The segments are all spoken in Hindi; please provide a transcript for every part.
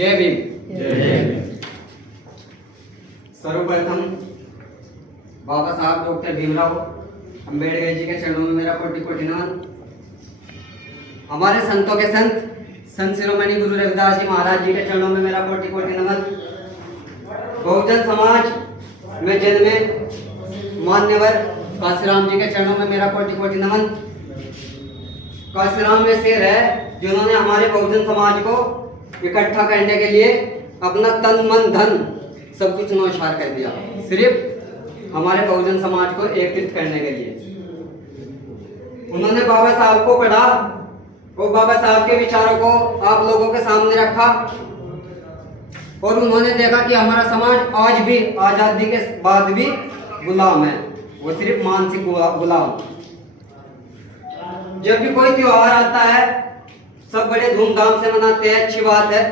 जय भीम। जय भीम। सर्वप्रथम बाबा साहब डॉक्टर भीमराव अंबेडकर जी के चरणों में मेरा कोटि कोटि नमन। हमारे संतों के संत शिरोमणि गुरु रविदास जी महाराज जी के चरणों में मेरा कोटि कोटि नमन। बहुजन समाज में जन्मे मान्यवर काशीराम जी के चरणों में मेरा कोटि कोटि नमन। काशीराम में शेर है जिन्होंने हमारे बहुजन समाज को इकट्ठा करने के लिए अपना तन मन धन सब कुछ न्यौछावर कर दिया, सिर्फ हमारे बहुजन समाज को एकत्रित करने के लिए। उन्होंने बाबा साहब को पढ़ा और बाबा साहब के विचारों को आप लोगों के सामने रखा और उन्होंने देखा कि हमारा समाज आज भी आजादी के बाद भी गुलाम है, वो सिर्फ मानसिक गुलाम। जब भी कोई त्योहार आता है सब बड़े धूमधाम से मनाते हैं, अच्छी बात है,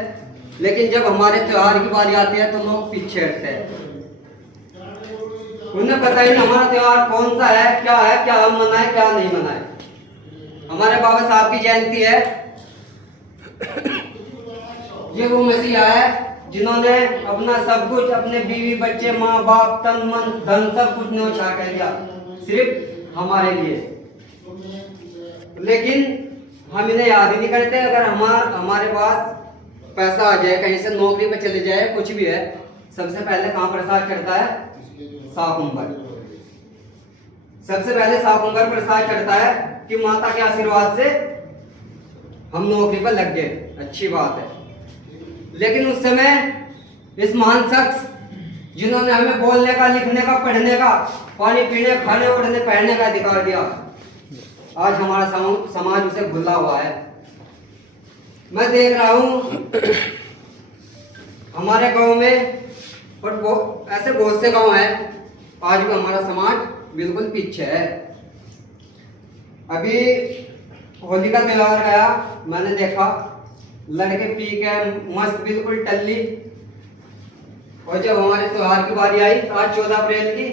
लेकिन जब हमारे त्योहार की बारी आती है तो लोग पीछे हटते हैं। उन्हें पता ही नहीं हमारा त्योहार कौन सा है, क्या हम मनाए क्या नहीं मनाए। हमारे बाबा साहब की जयंती है, ये वो मसीहा है जिन्होंने अपना सब कुछ, अपने बीवी बच्चे माँ बाप तन मन धन सब कुछ न्यौछावर कर दिया सिर्फ हमारे लिए। लेकिन हम इन्हें याद ही नहीं करते। अगर हमारे पास पैसा आ जाए, कहीं से नौकरी पे चले जाए, कुछ भी है, सबसे पहले कहाँ प्रसाद चढ़ता है? साकुंभर। सबसे पहले साकुंभर प्रसाद चढ़ता है कि माता के आशीर्वाद से हम नौकरी पर लग गए, अच्छी बात है। लेकिन उस समय इस महान शख्स जिन्होंने हमें बोलने का, लिखने का, पढ़ने का, पानी पीने, खाने, ओढ़ने, पहनने का अधिकार दिया, आज हमारा समाज उसे भुला हुआ है। मैं देख रहा हूं हमारे गांव में और ऐसे बहुत से गांव हैं, आज भी हमारा समाज बिल्कुल पीछे है। अभी होली का त्योहार गया, मैंने देखा लड़के पी के मस्त बिल्कुल टल्ली, और जब हमारे त्योहार की बारी आई आज 14 अप्रैल की,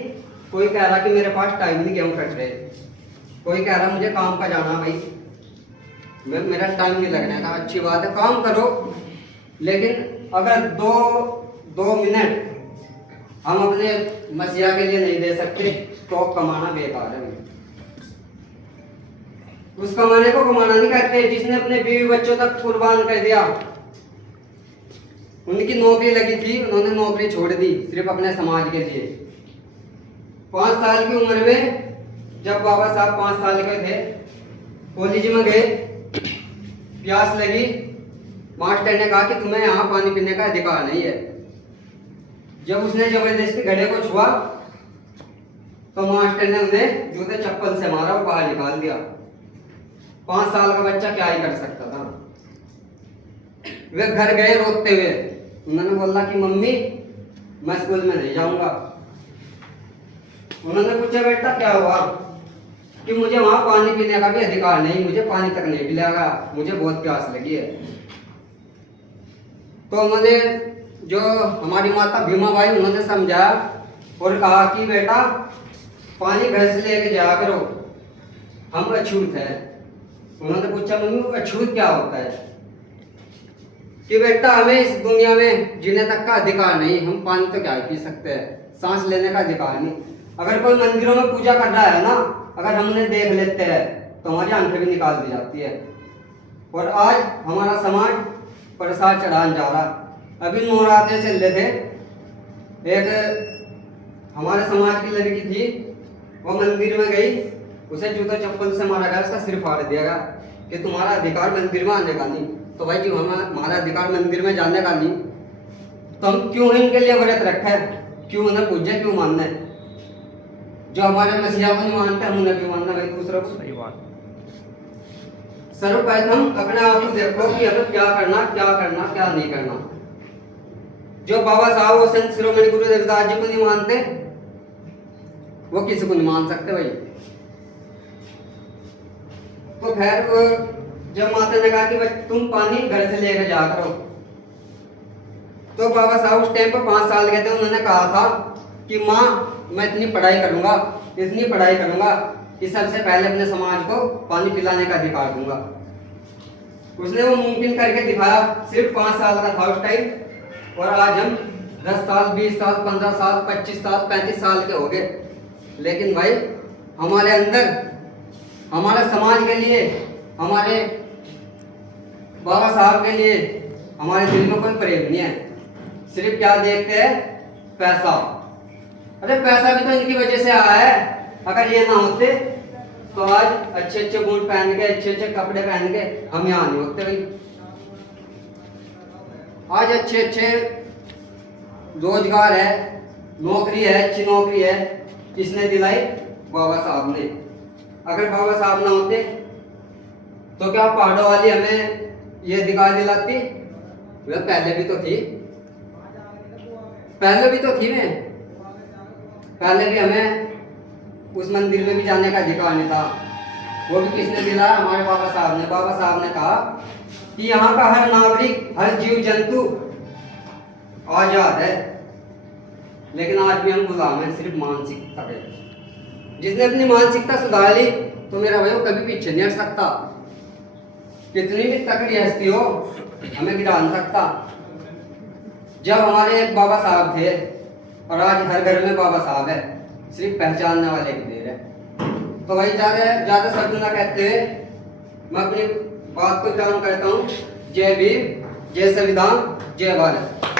कोई कह रहा कि मेरे पास टाइम नहीं, गेहूं कट रहे, कोई कह रहा मुझे काम पर जाना, भाई मेरा टाइम नहीं लगने का। अच्छी बात है, काम करो, लेकिन अगर दो मिनट हम अपने मसीहा के लिए नहीं दे सकते तो कमाना बेकार है। उस कमाने को कमाना नहीं कहते जिसने अपने बीवी बच्चों तक कुर्बान कर दिया। उनकी नौकरी लगी थी, उन्होंने नौकरी छोड़ दी सिर्फ अपने समाज के लिए। 5 साल की उम्र में जब बाबा साहब 5 साल के थे, कॉलेज में गए, प्यास लगी, मास्टर ने कहा कि तुम्हें यहाँ पानी पीने का अधिकार नहीं है। जब उसने जबरदस्ती घड़े को छुआ तो मास्टर ने उन्हें जूते चप्पल से मारा और बाहर निकाल दिया। 5 साल का बच्चा क्या ही कर सकता था। वे घर गए रोते हुए, उन्होंने बोला कि मम्मी मैं स्कूल में नहीं जाऊंगा। उन्होंने पूछा बेटा क्या हुआ? कि मुझे वहां पानी पीने का भी अधिकार नहीं, मुझे पानी तक नहीं मिलेगा, मुझे बहुत प्यास लगी है। तो उन्होंने, जो हमारी माता भीमा बाई, उन्होंने समझाया और कहा कि बेटा पानी घर से लेके जाया करो, हम अछूत हैं। उन्होंने पूछा मम्मी अछूत क्या होता है? कि बेटा हमें इस दुनिया में जीने तक का अधिकार नहीं, हम पानी तो क्या ही पी सकते हैं, सांस लेने का अधिकार नहीं। अगर कोई मंदिरों में पूजा कर रहा है ना, अगर हम उन्हें देख लेते हैं तो हमारी आंखें भी निकाल दी जाती है। और आज हमारा समाज प्रसाद चढ़ाने जा रहा। अभी नवरात्रे चल रहे थे, एक हमारे समाज की लड़की थी, वो मंदिर में गई, उसे जूता चप्पल से मारा गया, उसका सिर फाड़ दिया गया कि तुम्हारा अधिकार मंदिर में आने का नहीं। तो भाई जी हमारा अधिकार मंदिर में जाने का नहीं, तो हम क्यों इनके लिए व्रत रखा है, क्यों उन्हें पूजे, क्यों मानना है? जो हमारे मसीहा को नहीं मानते हम उन्हें क्यों मानना भाई दूसरों को? सही बात। सर्वप्रथम अपने आप को देखो कि हमें क्या करना क्या नहीं करना। जो बाबा साहब और संत शिरोमणि गुरु रविदास जी को नहीं मानते, वो किसी को नहीं मान सकते भाई। तो खैर जब माता ने कहा कि तुम पानी घर से लेकर जा करो, तो बाबा साहब उस टाइम पर 5 साल के थे, उन्होंने कहा था कि माँ मैं इतनी पढ़ाई करूंगा कि सबसे पहले अपने समाज को पानी पिलाने का अधिकार दूंगा। उसने वो मुमकिन करके दिखाया। सिर्फ 5 साल का था उस टाइम, और आज हम 10 साल, 20 साल, 15 साल, 25 साल, 35 साल के हो गए। लेकिन भाई हमारे अंदर, हमारे समाज के लिए, हमारे बाबा साहब के लिए हमारे दिल में कोई प्रेम नहीं है। सिर्फ क्या देखते हैं? पैसा। अरे पैसा भी तो इनकी वजह से आया है। अगर ये ना होते तो आज अच्छे अच्छे बूट पहन के, अच्छे अच्छे कपड़े पहन के हम यहाँ नहीं होते भाई। आज अच्छे अच्छे रोजगार है, नौकरी है, अच्छी नौकरी है, किसने दिलाई? बाबा साहब ने। अगर बाबा साहब ना होते तो क्या पहाड़ों वाली हमें ये दिखा दिलाती? वह पहले भी तो थी, पहले भी तो थी मैं। पहले भी हमें उस मंदिर में भी जाने का अधिकार नहीं था। वो भी किसने दिलाया? हमारे बाबा साहब ने। बाबा साहब ने कहा कि यहाँ का हर नागरिक, हर जीव जंतु आजाद है। लेकिन आज भी हम गुलाम हैं सिर्फ मानसिकता के। जिसने अपनी मानसिकता सुधार ली तो मेरा भाई वो कभी पीछे नहीं हट सकता। कितनी भी तकड़ी हस्ती हो, हमें गिरा नहीं सकता। जब हमारे एक बाबा साहब थे और आज हर घर में बाबा साहब है, सिर्फ पहचानने वाले की देर है। तो भाई ज्यादा शब्द ना कहते हुए मैं अपनी बात को विराम करता हूँ। जय भीम, जय संविधान, जय भारत।